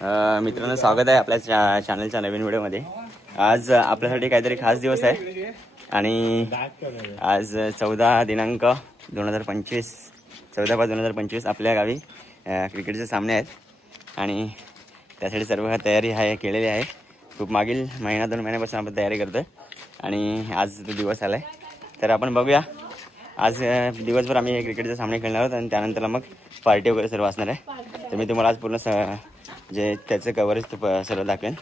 मित्रांनो, स्वागत आहे आपल्या चॅनलच्या नवीन व्हिडिओमध्ये। आज आपल्यासाठी काहीतरी खास दिवस आहे आणि आज 14 दिनांक 2025 14/5/2025 आपल्या गावी क्रिकेटचे सामने आहेत आणि त्यासाठी सर्व तयारी केलेली आहे। खूप मागील महिना 2 महिन्यापासून आपण तयारी करतोय आणि आज तो दिवस आलाय। तर आपण बघूया, आज दिवसभर आम्ही क्रिकेटचे सामने खेळणार आहोत आणि त्यानंतर मग पार्टी वगैरे सर्व असणार आहे। तर मी तुम्हाला आज पूर्ण जे त्याचं कव्हरेज सर्व दाखवेन।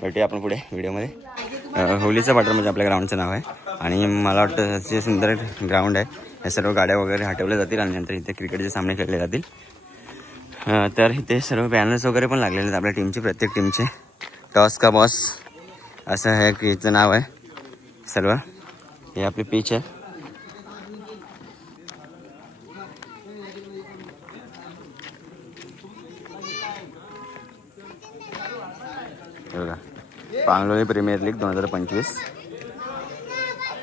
भेटूया आपण पुढे व्हिडिओमध्ये। होलीचा वाटर म्हणजे आपल्या ग्राउंडचं नाव आहे आणि मला वाटतं असे सुंदर ग्राउंड आहे। हे सर्व गाड्या वगैरे हटवल्या जातील आणि नंतर इथे क्रिकेटचे सामने खेळले जातील। तर इथे सर्व बॅनर्स वगैरे पण लागलेले आहेत आपल्या टीमचे, प्रत्येक टीमचे। टॉस का बॉस असं आहे की याचं नाव आहे सर्व। हे आपली पिच आहे। पांगलोली प्रीमियर लीग 2025।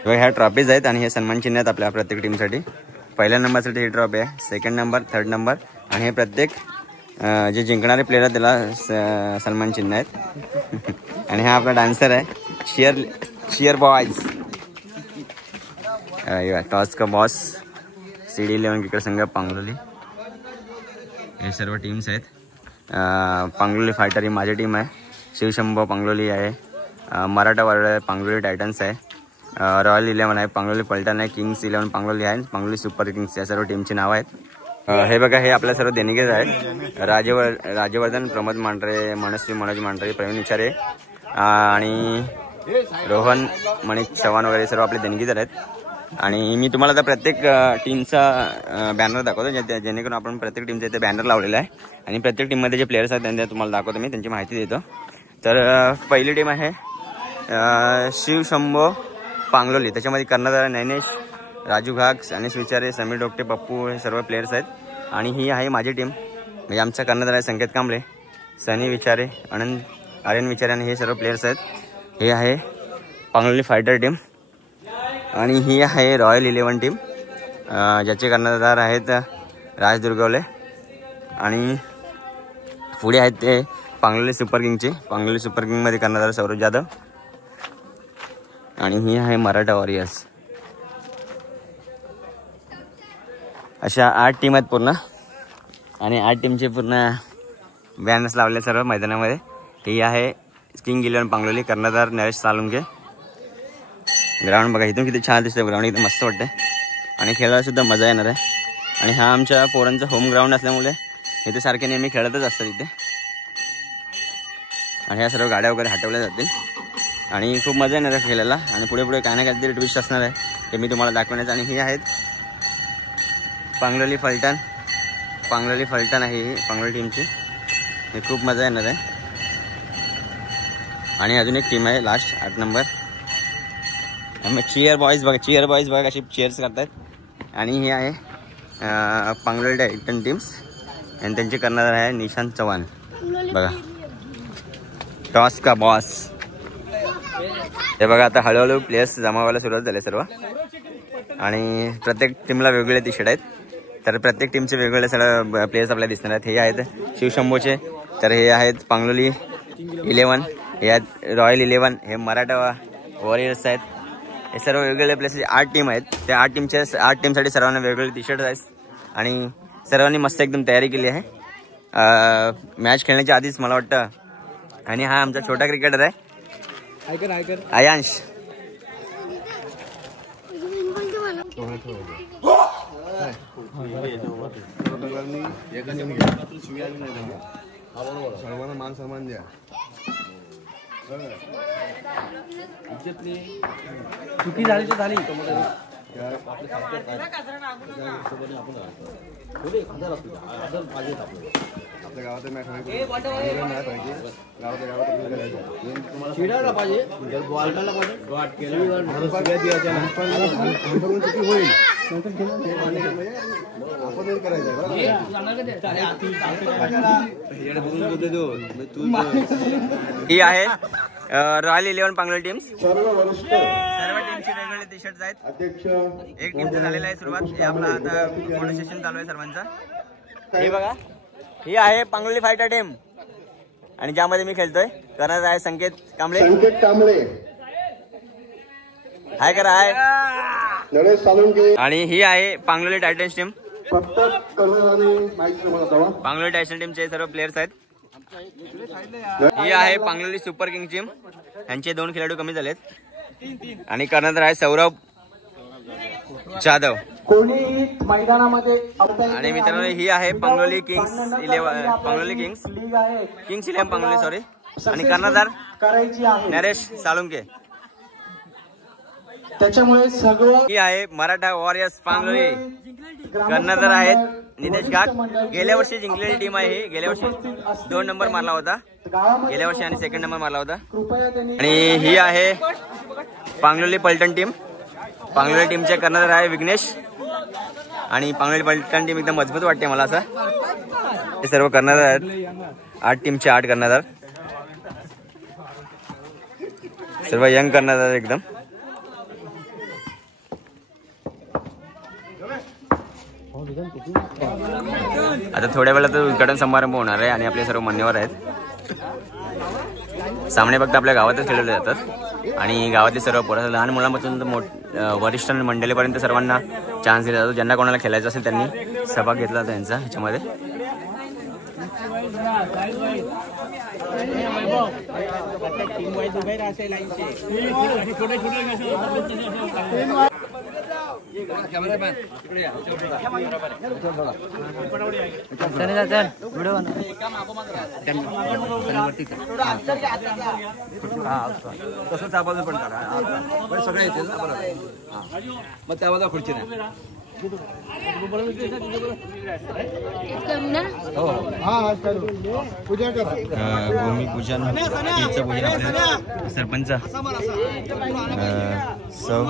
ह्या ट्रॉफीज आहेत आणि हे सन्मान चिन्ह आहेत आपल्या प्रत्येक टीमसाठी। पहिल्या नंबरसाठी ही ट्रॉफी आहे, सेकंड नंबर, थर्ड नंबर आणि हे प्रत्येक जे जिंकणारे प्लेयर आहेत त्याला सन्मान चिन्ह आहेत। आणि हा आपला डान्सर आहे, चियर बॉयज। टॉस का बॉस, CD11 क्रिकेट संघ पांगलोली, हे सर्व टीम्स आहेत। पांगलोली फायटर ही माझी टीम आहे, शिवशंभो पांगलोली आहे, मराठा वारड पांगलोली टायटन्स आहे, रॉयल 11 आहे, पांगलोली पलटण आहे, किंग्स 11 पांगलोली आहे, पांगलोली सुपर किंग्स, या सर्व टीमची नाव आहेत। हे बघा, हे आपल्या सर्व देणगीच आहेत। राजवर्धन, प्रमोद मांढरे, मनस्वी मनोज मांढरे, प्रवीण विचारे आणि रोहन मणिक चव्हाण वगैरे सर्व आपले देणगीदार आहेत। आणि मी तुम्हाला आता प्रत्येक टीमचा बॅनर दाखवतो, जेणेकरून आपण प्रत्येक टीमचा इथे बॅनर लावलेला आहे आणि प्रत्येक टीममध्ये जे प्लेयर्स आहेत त्यांना तुम्हाला दाखवतो, मी त्यांची माहिती देतो। तर पहिली टीम आहे शिवशंभो पांगलोली, त्याच्यामध्ये कर्णधार नैनेश, राजू घाग, गणेश विचारे, समीर डोकटे, पप्पू, हे सर्व प्लेयर्स आहेत। आणि ही आहे माझी टीम, म्हणजे आमचा कर्णधार आहे संकेत कांबळे, सनी विचारे, आर्यन विचारे आणि हे सर्व प्लेयर्स आहेत। हे आहे पांगलोली फायटर टीम आणि ही आहे रॉयल 11 टीम, ज्याचे कर्णधार आहेत राज दुर्गवले। आणि पुढे आहेत ते पांगलोली सुपर किंगचे, पांगलोली सुपर किंगमध्ये कर्णधार सौरभ जाधव। आणि ही आहे मराठा वॉरियर्स। अशा 8 टीम आहेत पूर्ण आणि 8 टीमचे पूर्ण बॅनर्स लावले सर्व मैदानामध्ये। ही आहे किंग 11 पांगलोली, कर्णधार नरेश सालुंके। ग्राउंड बघा, इथून किती छान दिसतं ग्राउंड, एकदम मस्त वाटतं आणि खेळायला सुद्धा मजा येणार आहे। आणि हा आमच्या पोरांचा होम ग्राउंड असल्यामुळे इथे सारखे नेहमी खेळतच असतात इथे। आणि ह्या सर्व गाड्या वगैरे हटवल्या जातील आणि खूप मजा येणार आहे खेळायला। आणि पुढे पुढे काय ना काहीतरी ट्विस्ट असणार आहे ते मी तुम्हाला दाखवण्याचं। आणि ही आहेत पांगलोली फलटण, पांगलोली फलटण आहे ही पांगलोली टीमची, हे खूप मजा येणार आहे। आणि अजून एक टीम आहे लास्ट 8 नंबर, चियर बॉयज बघा, चियर बॉयज बघा कशी चियर्स करतात। आणि ही आहे पांगलोली टायटन टीम्स आणि त्यांचे कर्णधार आहे निशांत चव्हाण। बघा, टॉस का बॉस। हे बघा, आता हळूहळू प्लेयर्स जमा व्हायला सुरुवात झाली सर्व आणि प्रत्येक टीमला वेगवेगळे टी शर्ट आहेत। तर प्रत्येक टीमचे वेगवेगळे सर्व प्लेयर्स आपल्याला दिसणार आहेत। हे आहेत शिवशंभोचे, तर हे आहेत पांगलोली 11, हे आहेत रॉयल 11, हे मराठा वॉरियर्स आहेत। हे सर्व वेगवेगळे प्लेयर्स 8 टीम आहेत। त्या 8 टीमसाठी सर्वांना वेगवेगळे टी शर्ट आहेत आणि सर्वांनी मस्त एकदम तयारी केली आहे मॅच खेळण्याच्या आधीच मला वाटतं। आणि हा आमचा छोटा क्रिकेटर आहे आयांश। सर्वांना मान सन्मान द्या। चुकी झाली तर झाली, आपल्या गावात मॅच नाही पाहिजे, गावातल्या गावात चिडायला पाहिजे, बॉलला पाहिजे, चुकी होईल आपण करायचं। ही आहे रॉयल 11 पांगलोली टीम्स, सर्व टीमचे वेगवेगळे टी शर्ट आहेत। एक टीमचं झालेलं आहे सुरुवात, हे आपला आता फोटो सेशन चालू आहे सर्वांचा। हे बघा, ही आहे पांगलोली फायटर टीम, आणि ज्यामध्ये मी खेळतोय. करणार आहे संकेत कांबळे. हाय करा हाय. आणि ही आहे पांगलोली टायटन्स टीम. पांगलोली टायटन्स टीमचे सर्व प्लेयर्स आहेत. ही आहे पांगलोली सुपर किंग टीम. यांचे 2 खेळाडू कमी झालेत. आणि कर्णधार आहे सौरभ जाधव. आणि मित्रांनो ही आहे पांगलोली किंग्स 11 पांगलोली किंग्स 11 पांगलोली सॉरी. आणि कर्णधार नरेश साळुंके. त्याच्यामुळे सगळं ही आहे मराठा वॉरियर्स पांगलोली. कर्णधार आहेत नितेश घाट. गेल्या वर्षी जिंकलेली टीम आहे ही. गेल्या वर्षी 2 नंबर मारला होता गेल्या वर्षी आणि 2nd नंबर मारला होता. आणि ही आहे पांगलोली पलटण टीम. पांगलोली टीमचे कर्णधार आहे विघ्नेश. आणि पांगलोली पलटण टीम एकदम मजबूत वाटते मला असं. हे सर्व कर्णधार आहेत. 8 टीमचे 8 कर्णधार. सर्व यंग कर्णधार एकदम. आता थोड्या वेळात उद्घाटन समारंभ होणार आहे आणि आपले सर्व मान्यवर आहेत. सामने फक्त आपल्या गावातच खेळले जातात. आणि गावातले सर्व पोरं लहान मुलांपासून वरिष्ठ मंडळीपर्यंत सर्वांना चान्स दिला जातो. ज्यांना कोणाला खेळायचं असेल त्यांनी सहभाग घेतला जातो यांचा ह्याच्यामध्ये. तसं त्या बाजू पण काढा सगळे येतील ना बरोबर. मग त्या बाजूला खुर्ची नाही. भूमिपूजन सरपंच सौ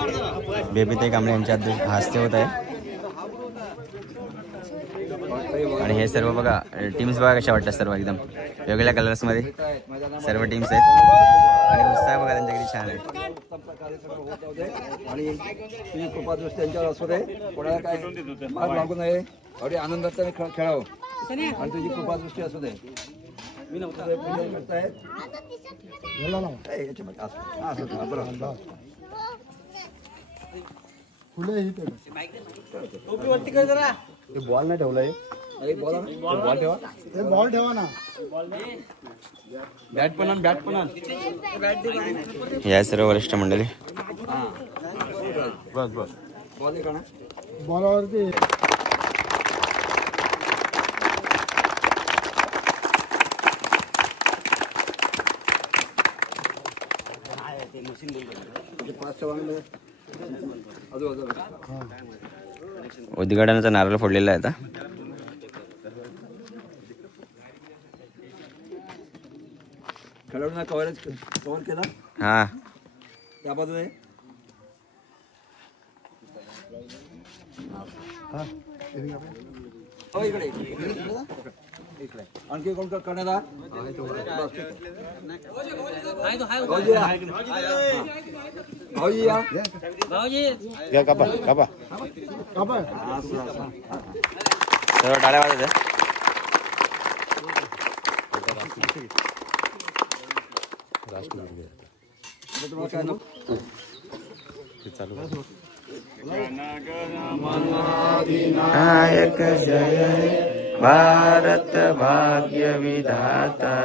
बेबीताई कांबळे यांच्या हस्ते होत आहे. आणि हे सर्व बघा टीम्स बघा कशा वाटतात. सर्व एकदम वेगवेगळ्या कलर्स मध्ये सर्व टीम्स आहेत. आणि उत्साह बघा त्यांच्याकडे छान आहे. आणि तुझी कृपादृष्टी त्यांच्यावर असू दे. कोणाला काय माग लागू नये. एवढी आनंदात खेळावं आणि तुझी कृपादृष्टी असू दे. मी नव्हता बॉल नाही ठेवलाय. बॉल ठेवा ना. बॅट पण आण. या सर्व वरिष्ठ मंडळी बस बॉल का ना बॉलावरती. उद्घाटनाचा नारळ फोडलेला आहे आता. खेळाडूंना कव्हर केला. हा त्या बाजूने इकडे आणखी कोण करण्याला सर्व टाळ्या वाजत. नायक जय भारत भाग्य विधाता.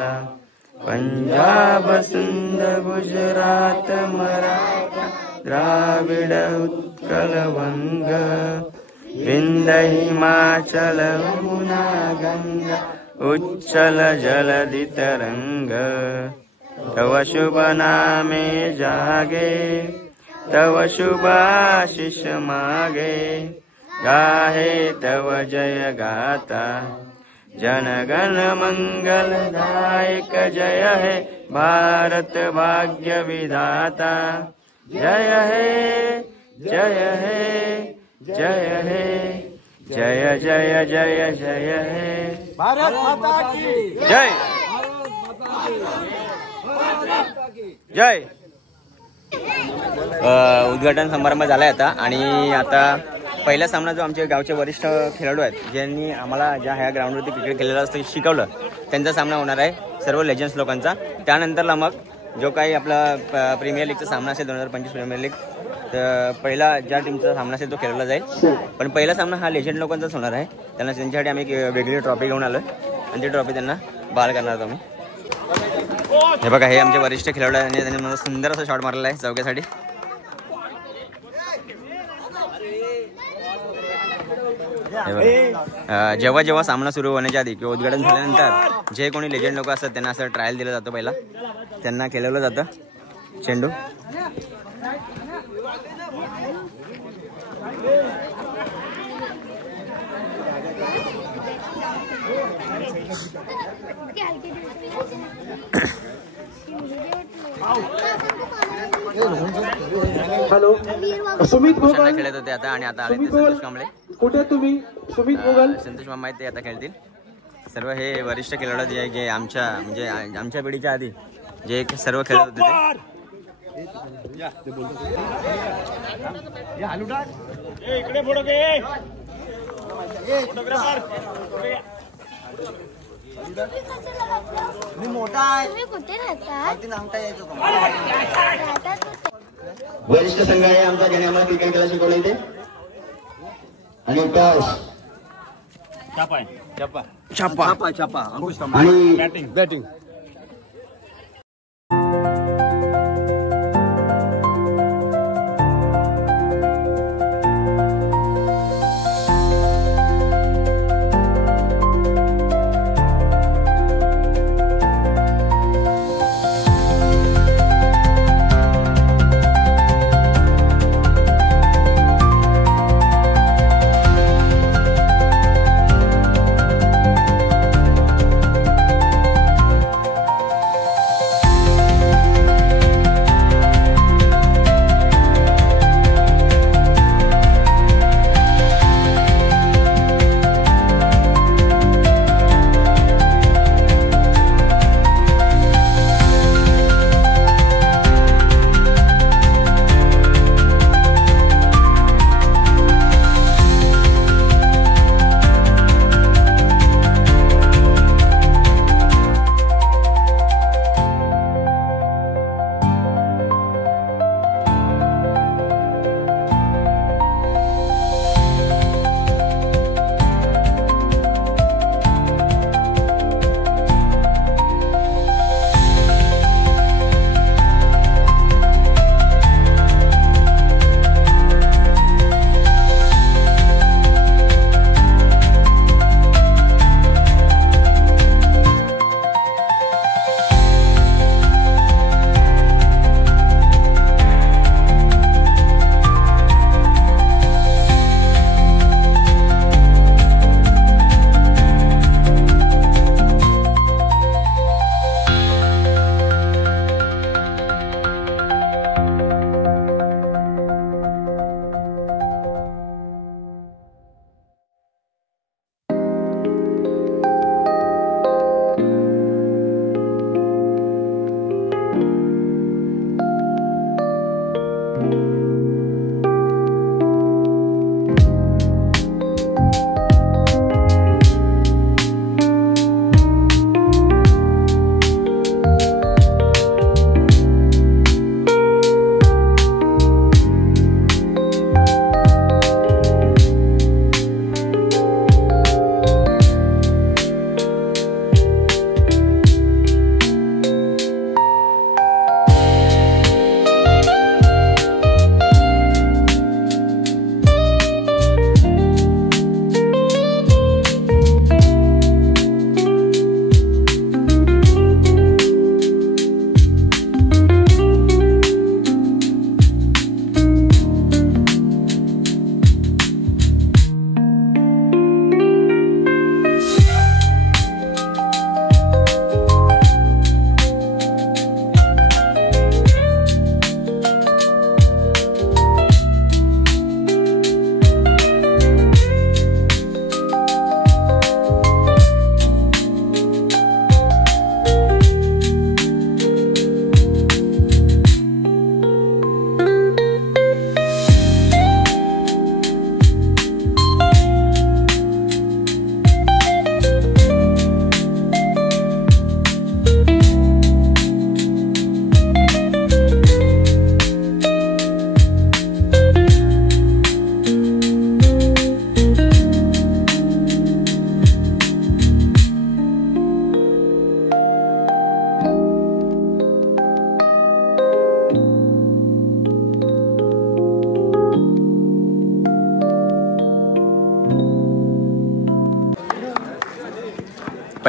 पंजाब सिंध गुजरात मराठा द्राविड उत्कल वंग. विंध्य हिमाचल यमुना गंगा उच्चल जलधि तरंग. तव शुभ नामे जागे तव शुभ आशीष मागे. गाहे तव जय गाता जनगण मंगलदायक. जय हे भारत भाग्य विधाता. जय हे जय हे जय हे जय जय जय जय हे भारत माता की जय जय. उद्घाटन समारंभ झालाय आता. आणि आता पहिला सामना जो आमचे गावचे वरिष्ठ खेळाडू आहेत ज्यांनी आम्हाला ज्या ह्या ग्राउंडवरती क्रिकेट खेळलेलं असतं शिकवलं त्यांचा सामना होणार आहे. सर्व लेजंड्स लोकांचा. त्यानंतरला मग जो काही आपला प्रीमियर लीगचा सामना असेल 2025 प्रीमियर लीग, तर पहिला ज्या टीमचा सामना असेल तो खेळला जाईल. पण पहिला सामना हा लेजंड लोकांचाच होणार आहे. त्यांच्यासाठी आम्ही एक वेगळी ट्रॉफी घेऊन आलो आणि ती ट्रॉफी त्यांना बहाल करणार आहोत आम्ही. हे बघा, हे आमचे वरिष्ठ खेळाडू आहेत आणि त्यांनी मला सुंदर असा शॉट मारलेला आहे चौक्यासाठी. जेव्हा जेव्हा सामना सुरू होण्याच्या आधी किंवा उद्घाटन झाल्यानंतर जे कोणी लेजंड लोक असतात त्यांना असं ट्रायल दिलं जातं. पहिला त्यांना खेळवलं जातं चेंडू. हॅलो, सुमित मोगल खेळत होते आता आणि आता आले ते संतोष कांबळे. कुठे तुम्ही? सुमित मोगल, संतोष मामा ते आता खेळतील. सर्व हे वरिष्ठ खेळाडू जे आमच्या म्हणजे आमच्या पिढीच्या आधी जे सर्व खेळत होते वरिष्ठ संघ आहे आमचा, ज्याने आम्हाला क्रिकेट खेळायला शिकवलं इथे. आणि छापा आणि बॅटिंग.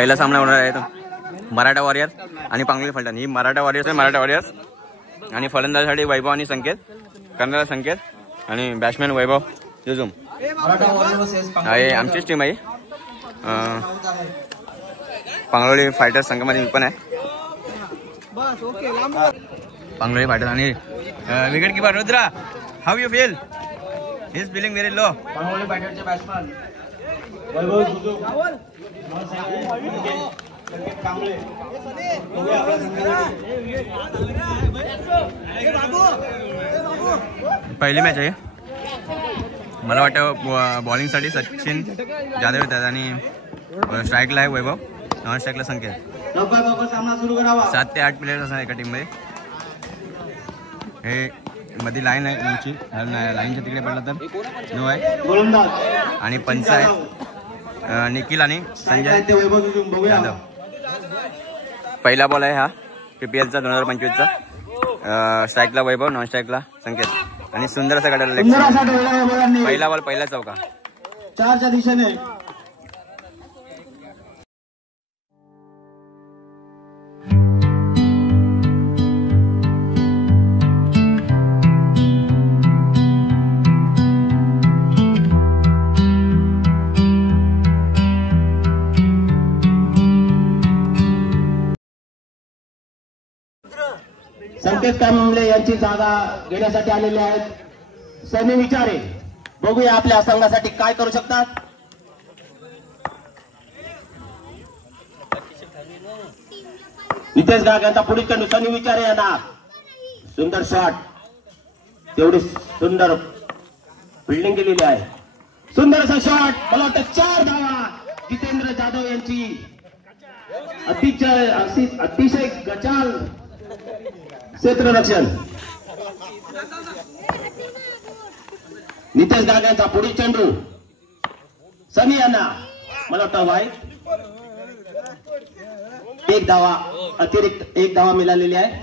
पहिला सामना होणार आहे तो मराठा वॉरियर आणि पांगलोली फलटण. ही मराठा वॉरियर्स आहे, मराठा वॉरियर्स. आणि फलंदाजासाठी वैभव आणि संकेत, कर्नल संकेत आणि बॅट्समॅन वैभव जुजुम. आहे आमचीच टीम आहे. पांगलोली फायटर्स संघामध्ये मी पण आहे. पांगलोली फायटर्स आणि wicket keeper Rudra. How you feel? He is feeling very low. Pangloli फायटरचे बॅट्समॅन वैभव जुजुम. पहिली मॅच आहे. मला वाटतं बॉलिंगसाठी सचिन जाधव येतात आणि स्ट्राईकला आहे वैभव, नॉन स्ट्राईकला संकेत. 7 ते 8 प्लेयर्स असणार एका टीममध्ये. हे मध्ये लाईन आहे आमची, लाईनच्या तिकडे पडला तर नो आहे. आणि पंच आहे निखिल आणि संजय यादव. पहिला बॉल आहे हा PPLचा 2025चा. स्ट्राईकला वैभव, नॉन स्ट्राईकला संकेत आणि सुंदर असा काढायला लेग. पहिला बॉल पहिला चौका. 4च्या दिशेने संकेत कांबळे यांची जागा घेण्यासाठी आलेले आहेत सनी विचारे. बघूया आपल्या संघासाठी काय करू शकतात. नितेश गाग यांचा पुढील चेंडू सनी विचारे यांना. सुंदर शॉट, तेवढी सुंदर फिल्डिंग केलेली आहे. सुंदर असा शॉट. मला वाटतं 4 धावा. जितेंद्र जाधव यांची अतिशय गचाल क्षेत्ररक्षण. नितेश गाग्यांचा पुढील चेंडू सनी यांना. मला वाटतं वाईट. 1 धावा अतिरिक्त 1 धावा मिळालेली आहे.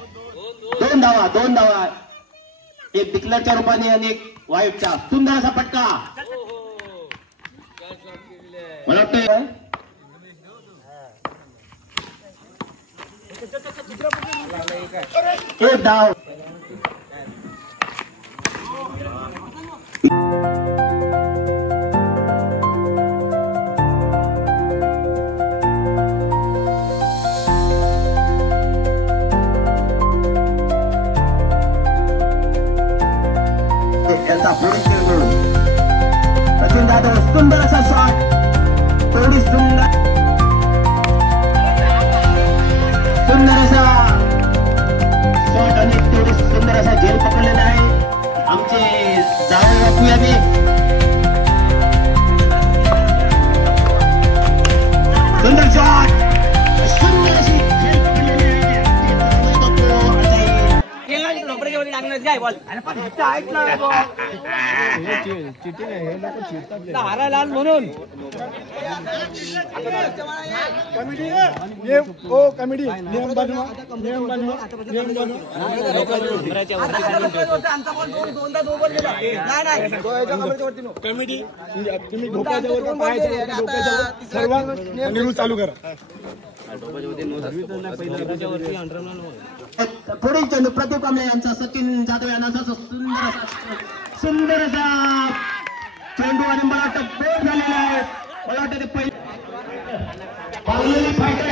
2 धावा 1 डिक्लेअरच्या रूपाने आणि 1 वाईटच्या. सुंदर असा फटका. मला वाटतं 1 धाव. त्यांचा पुढील चेंडू सचिन जाधव. सुंदर असा शॉट, थोडी सुंदर असा शॉट आणि थोडी सुंदर असा झेल पकडलेला आहे आमचे जावई बापू यांनी. सुंदर शॉट, सुंदर अशी झेल पकडलेली आहे. म्हणून कमिटी नियम बनवा. कमिटी तुम्ही धोक्याच्या वर पाहायचं सर्व नियम चालू करा. पुढील चेंडू प्रदीप कांबळे यांचा सचिन जाधव यांचा सुंदर असा चेंडू आणि मला वाटतं बोल झालेला आहे. मला वाटतं ते पहिले फायटर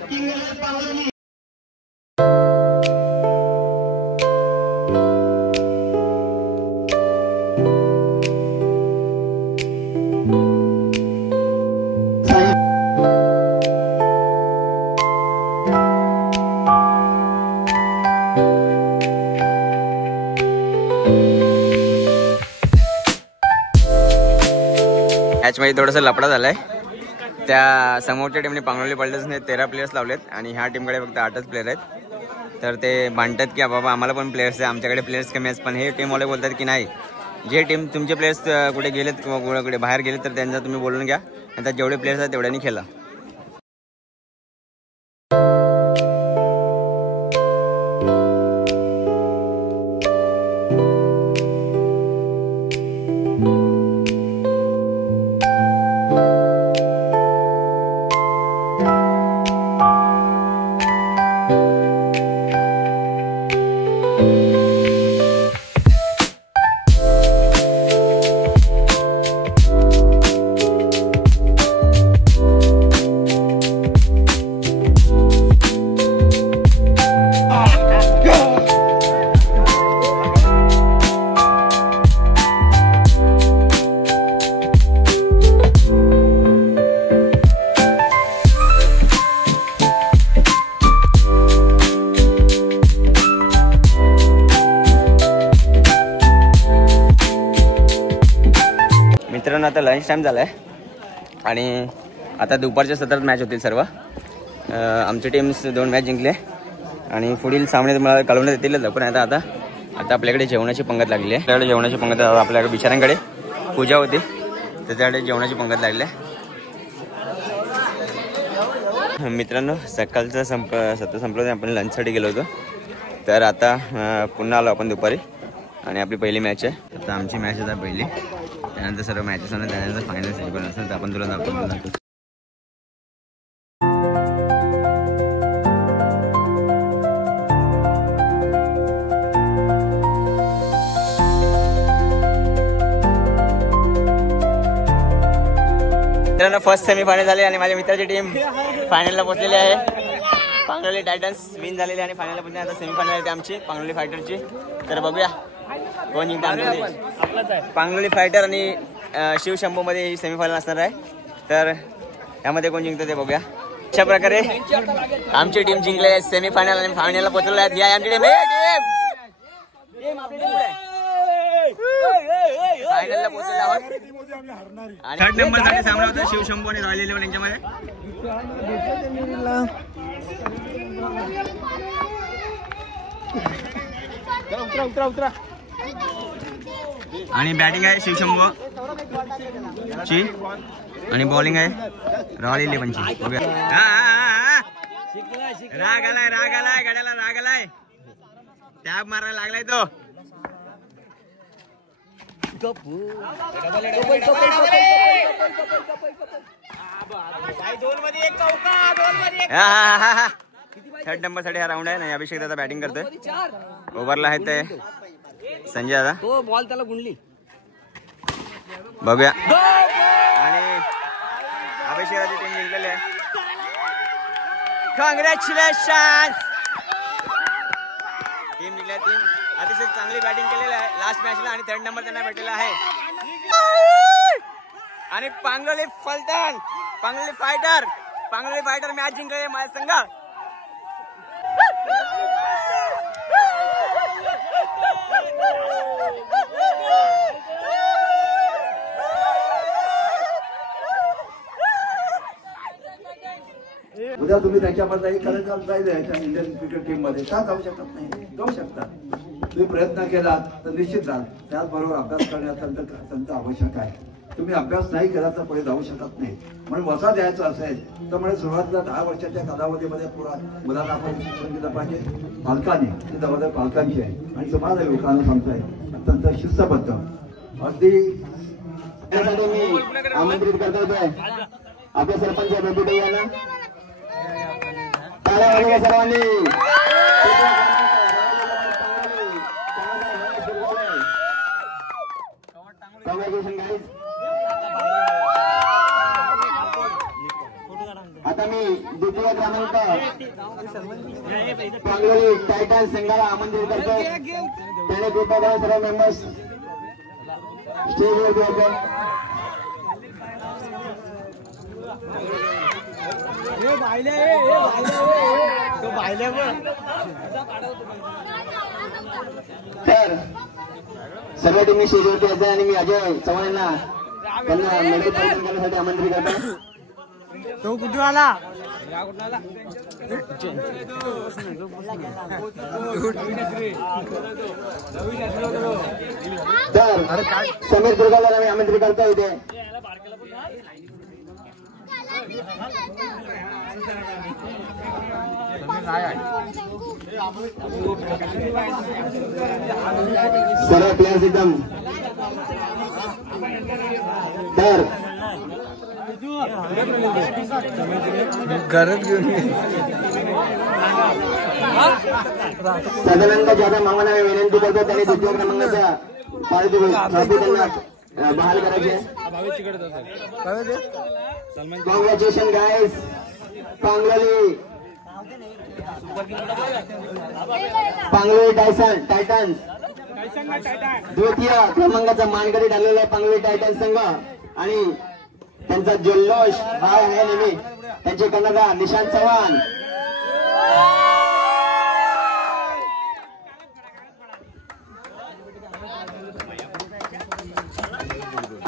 टीम मॅचमध्ये थोडासा लफडा झालाय. त्या समोरच्या टीमने पांगलोली फलटणने 13 प्लेयर्स लावलेत आणि ह्या टीमकडे फक्त 8च प्लेयर आहेत. तर ते भांडतात की बाबा आम्हाला पण प्लेयर्स आहे, आमच्याकडे प्लेयर्स कमी आहेत. पण हे टीमवाले बोलतात की नाही, जे टीम तुमचे प्लेयर्स कुठे गेलेत किंवा कुठे बाहेर गेलेत तर त्यांचा तुम्ही बोलून घ्या. नंतर जेवढे प्लेयर्स आहेत तेवढ्यांनी खेळा. मित्रांनो आता लंच टाईम झाला आहे आणि आता दुपारच्या सत्रात मॅच होतील सर्व. आमची टीम्स 2 मॅच जिंकले आणि पुढील सामने तुम्हाला कळवण्यात येतीलच. पण आता आपल्याकडे जेवणाची पंगत लागली आहे. आपल्याकडे जेवणाची पंगत, आपल्याकडे बिचाऱ्यांकडे पूजा होती त्याच्याकडे जेवणाची पंगत लागली आहे. मित्रांनो सकाळचं सत्र संपलं, आपण लंचसाठी गेलो होतो. तर आता पुन्हा आलो आपण दुपारी आणि आपली पहिली मॅच आहे. आता आमची मॅच आहे पहिली, त्यानंतर सर्व मॅचेस होणार, त्यानंतर फायनल सेमीफायनल असेल तर आपण तुला दाखवतो. मित्रांनो फर्स्ट सेमीफायनल झाले आणि माझ्या मित्राची टीम फायनलला पोहोचलेली आहे. पांगलोली टायटन्स विन झालेले आणि फायनलला पोहोचले. आता सेमीफायनल आहे आमची पांगलोली फायटरची. तर बघूया कोण जिंकतात. पांगलोली फायटर आणि शिवशंभू मध्ये सेमीफायनल असणार आहे. तर यामध्ये कोण जिंकतं ते बघूया. अशा प्रकारे आमची टीम जिंकले सेमीफायनल आणि फायनलला पोहोचलेली आहेत. या आमची टीम फायनलला पोहोचलेला आहोत. थर्ड नंबर साठी सामना होता शिवशंभू आणि रॉयल 11 यांच्यामध्ये. उतरा आणि बॅटिंग आहे शिवशंभू ची आणि बॉलिंग आहे रॉयल 11 ची. बघूया. राग आलाय गाड्याला राग आलाय. टॅब मारायला लागलाय तो. थर्ड नंबर साठी हा राऊंड आहे ना. अभिषेक दादा बॅटिंग करतोय. ओव्हरला आहे ते संजय दादा. तो बॉल त्याला गुंडली. बघूया. आणि अभिषेक दादाची टीम जिंकलेली आहे. कॉंग्रॅच्युलेशन. टीम जिंकल्या. टीम अतिशय चांगली बॅटिंग केलेली आहे लास्ट मॅचला आणि थर्ड नंबर त्यांना भेटलेला आहे. आणि पांगलोली फायटर मॅच जिंकले माझ्या संघ. उद्या तुम्ही त्याच्यामध्ये जायचं इंडियन क्रिकेट टीम मध्ये का जाऊ शकत नाही? जाऊ शकता. तुम्ही प्रयत्न केलात तर निश्चित जाल. त्याचबरोबर अभ्यास करण्याचा अत्यंत आवश्यक आहे. तुम्ही अभ्यास नाही केला तर पुढे जाऊ शकत नाही. म्हणून वसा द्यायचं असेल तर म्हणजे सुरुवातीला 10 वर्षाच्या कालावधीमध्ये पुरा मुलांना आपण शिक्षण दिलं पाहिजे. पालकांनी ती जबाबदारी पालकांची आहे आणि समाज लोकांना सांगतोय अत्यंत शिस्तबद्ध अगदी मी आमंत्रित करतो आपल्या सरपंच बेबी यांना. सर्वांनी आता मी द्वितीय क्रमांक पांगलोली टायटन्स संघाला आमंत्रित करतो. त्याने कृपया सर्व मेंबर्स स्टेजवर यावे. तर सर्व टीमनी स्टेजवरती यायचं आणि मी अजय चव्हाण यांना त्यांना मेडल प्रदान करण्यासाठी आमंत्रित करतो. तो कुठून आला? तर समीर दुर्गाला मी आमंत्रित करतो इथे. सर्व प्लेयर्स एकदम. तर सदानंद जाधव मामांना मी विनंती करतो त्यांनी द्वितीय क्रमांकाचा ट्रॉफी त्यांना बहाल करायचे. Congratulation guys. पांगलोली टायटन्स द्वितीय क्रमांकाचा मानकरी ठरलेला आहे पांगलोली टायटन्स संघ आणि त्यांचा जल्लोष हा आहे नेहमी. त्यांचे कर्णधार निशांत चव्हाण.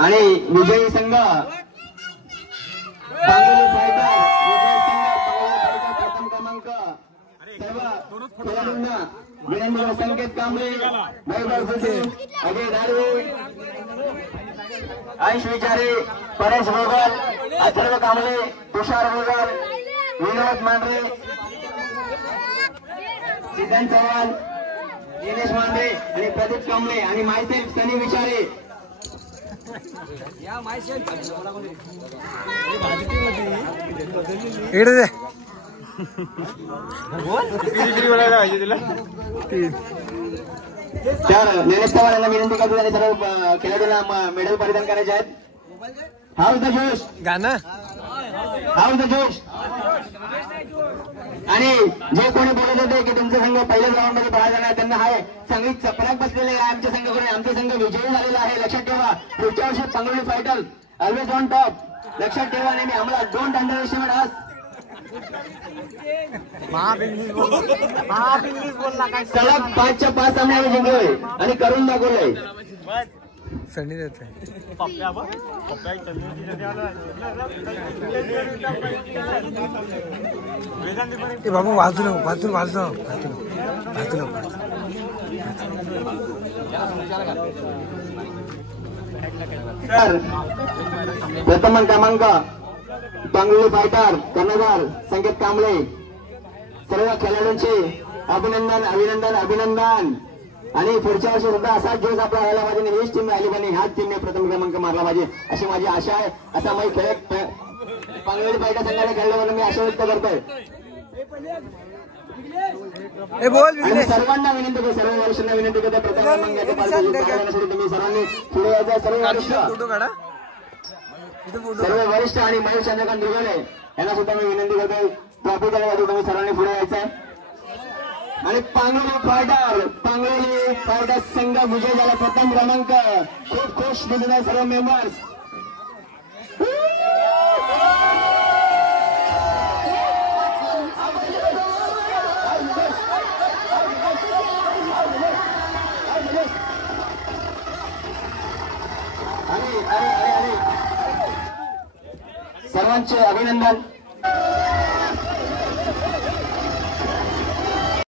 आणि विजयी संघ पांगोली फायटर, विजयी संघ पांगोली फायटर प्रथम क्रमांक. सर्व खेळाडूंना विनंती आहे. संकेत कांबळे, वैभव सुसे, अजय धारू, आयुष विचारे, परेश भोगल, अथर्व कांबळे, तुषार भोगल, विनोद मांढरे, सिद्धांत चव्हाण, दिनेश मांढरे आणि प्रदीप कांबळे आणि मायसेल्फ सनी विचारे. तर निलेश चव्हाण यांना विनंती करतो आणि सर्व खेळाडूंना मेडल परिधान करायचे आहेत. हाऊस द जोश गाणं हाऊस द जोश. आणि जे कोणी बोलत होते की तुमचा संघ पहिल्याच राऊंड मध्ये बाहेर जाणार त्यांना हाय चांगली चपराक बसलेले आहे आमच्या संघाकडून. आमचा संघ विजयी झालेला आहे. लक्षात ठेवा पुढच्या वर्षी Pangoli fighter always on top. लक्षात ठेवा नेहमी आम्हाला डोंट अंडर एस्टिमेट अस. सलग 5च्या 5 सामने आम्ही जिंकलोय आणि करून दाखवलंय. सनी देते बाबू वाजू नको वाजून वाजू नको. तर प्रथम क्रमांक पांगोली फायटर कर्णधार संकेत कांबळे. सर्व खेळाडूंचे अभिनंदन अभिनंदन अभिनंदन. आणि पुढच्या वर्षी सुद्धा असाच जोश आपला राहिला पाहिजे. हीच टीम राहिली पाहिजे. ह्याच टीमने प्रथम क्रमांक मारला पाहिजे अशी माझी आशा आहे. असा मी खेळ पांगोली फायटर संघाने खेळल्याबद्दल मी आशा व्यक्त करतोय. आणि सर्वांना विनंती करतो सर्व वरिष्ठांना विनंती करतो प्रथम क्रमांकाचे पालण्यासाठी तुम्ही सर्वांनी पुढे यायचं. सर्व वरिष्ठ आणि महेश चंद्रकांत दुर्गले यांना सुद्धा मी विनंती करतो ट्रॉफी देण्यासाठी तुम्ही सर्वांनी पुढे यायचंय. आणि पांगोली फायटर संघ विजय झाला. प्रथम क्रमांक. खूप खुश दिसत आहे सर्व मेंबर्स. सर्वांचे अभिनंदन.